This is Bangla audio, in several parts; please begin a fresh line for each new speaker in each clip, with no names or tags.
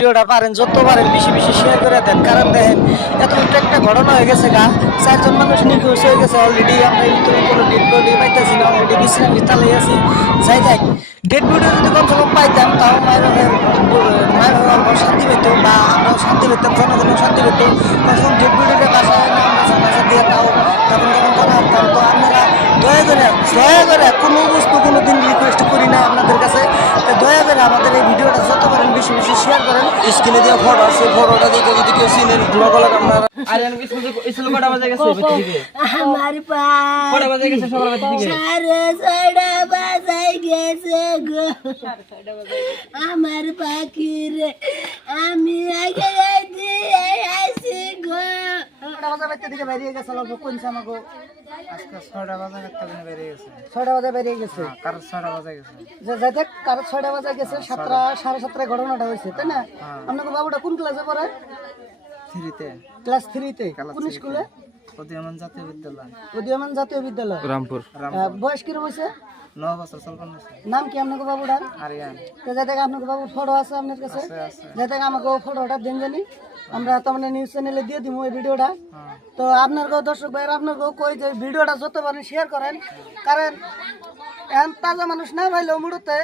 ভিডিওটা পারেন, যত পারেন বেশি বেশি শেয়ার করে দেন। কারণ দেখেন, এত একটা ঘটনা হয়ে গেছে গা। চারজন মানুষ নিখোঁজ হয়ে গেছে অলরেডি আমরা ভিতরে কোনো ডেড বডি পাইতেছি না অলরেডি বিশ্রাম তালে আছি। যাই যাই ডেড বডি যদি কমসে কম পাইতাম, তাও মায়ের মায়ের আমরা শান্তি পেত বা আমরাও শান্তি পেতাম, জনগণও শান্তি পেত। কম ডেড বডিটা বাসায় এনে আমরা জানাজা দিয়ে তাও তখন তখন করা হতাম তো আপনারা দয়া করে দয়া করে কোনো বস্তু কোনো দিন রিকোয়েস্ট করি না আপনাদের কাছে তো দয়া করে আমাদের এই ভিডিওটা যত পারেন বেশি বেশি শেয়ার করেন।
স্ক্রিনে দেওয়া ফটো আছে ফটোটা দেখে যদি কেউ সিনের ব্লগ আপনারা আরিয়ান স্কুল স্কুল কটা বাজে গেছে? বেটি
আমার পা
কটা বাজে গেছে সকাল বেটি থেকে।
সাড়ে ছয়টা বাজাই গেছে গো। আমার পাখি রে আমি আগে দিয়ে আসি গো।
ছয়টা বাজে? থেকে বেরিয়ে গেছে অল্প
আজকে ছয়টা বাজে একটা দিন বেরিয়ে গেছে।
ছয়টা বাজে বেরিয়ে গেছে?
কার ছয়টা বাজে গেছে।
যে যাতে কারও ছয়টা বাজে গেছে সাতটা সাড়ে সাতটায় ঘটনাটা হয়েছে তাই না? আপনাকে বাবুটা কোন ক্লাসে পড়ে?
থ্রিতে
ক্লাস থ্রিতে কোন স্কুলে
উদীয়মান জাতীয় বিদ্যালয়।
উদীয়মান জাতীয় বিদ্যালয়?
রামপুর।
বয়স কিরম হয়েছে?
ন বছর চলপন
নাম কি আপনাকে বাবুটার?
আরিয়ান।
তো যাতে আপনাকে বাবুর ফটো আছে আপনার কাছে? যাতে আমাকে ফটোটা দেন জানি। আমরা তো নিউজ চ্যানেলে দিয়ে দিব এই ভিডিওটা
হ্যাঁ।
তো আপনার গো দর্শক ভাইয়ের আপনার কই যে ভিডিওটা যত পারেন শেয়ার করেন কারণ এখন তাজা মানুষ না ভাইলেও মুড়তে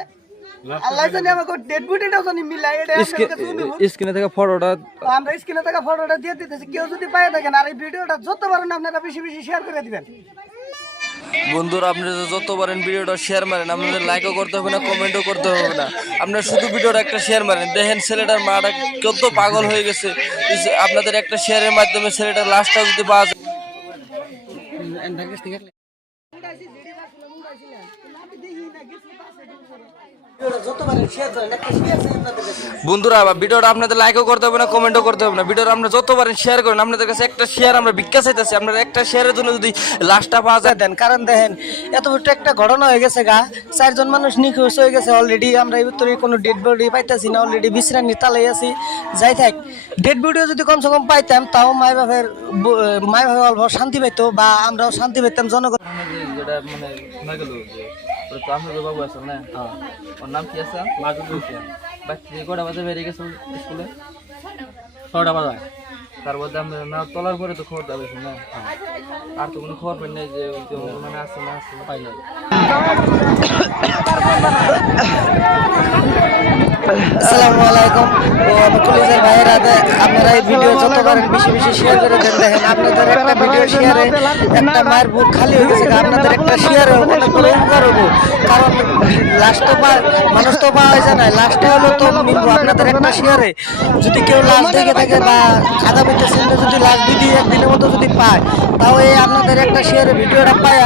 আল্লাহ জানি আমাকে ডেড বডিটাও জানি মিলাই এটা আপনার কাছে
স্ক্রিনে থেকে ফটোটা
আমরা স্ক্রিনে থাকা ফটোটা দিয়ে দিতেছি কেউ যদি পায় থাকেন আর এই ভিডিওটা যত পারেন আপনারা বেশি বেশি শেয়ার করে দিবেন।
বন্ধুরা আপনারা যত পারেন ভিডিওটা শেয়ার মারেন আপনাদের লাইকও করতে হবে না কমেন্টও করতে হবে না। আপনারা শুধু ভিডিওটা একটা শেয়ার মারেন। দেখেন ছেলেটার মাটা কত পাগল হয়ে গেছে। আপনাদের একটা শেয়ারের মাধ্যমে ছেলেটার লাশটা যদি পাওয়া যায় বন্ধুরা ভিডিওটা আপনাদের লাইকও করতে হবে না কমেন্টও করতে হবে না। ভিডিওটা আপনারা যত পারেন শেয়ার করেন, আপনাদের কাছে একটা শেয়ার আমরা আপনার একটা শেয়ারের জন্য যদি লাশটা পাওয়া যায়,
দেন। কারণ দেখেন, এত একটা ঘটনা হয়ে গেছে গা। চারজন মানুষ নিখোঁজ হয়ে গেছে অলরেডি আমরা এই কোনো ডেড বডি পাইতেছি না অলরেডি বিশ্রাম তালাই আছি। যাই থাক ডেড বডিও যদি কমসে কম পাইতাম, তাও মায় বাবার মায় বাবা অল্প শান্তি পাইতো বা আমরাও শান্তি পাইতাম জনগণ
যেটা মানে না গেল তো আপনাদের বাবু আছে না? ওর নাম কি আছে? মাজুদ বাচ্চা কটা বাজে বেরিয়ে গেছে স্কুলে? ছটা বাজে তার মধ্যে আমরা না তোলার পরে তো খবর দেবে না? আর তো কোনো খবর পাই নাই যে মানে আসছে না আসছে পাই নাই
আসসালামু আলাইকুম। ও আপনারা এই ভিডিও যত পারেন বেশি বেশি শেয়ার করে দেন, দেখেন আপনাদের একটা ভিডিও শেয়ারে একটা মায়ের বুক খালি হয়ে গেছে, আপনাদের একটা শেয়ারে অনেক উপকার হব কারণ লাস্ট তো মানুষ তো পাওয়া যায় না লাস্টে হলো তো মিলবো আপনাদের একটা শেয়ারে যদি কেউ লাস্ট দেখে থাকে বা আগামীতে সেন্টে যদি লাস্ট দিদি একদিনের মতো যদি পায়, তাও এই আপনাদের একটা শেয়ারে ভিডিওটা পায়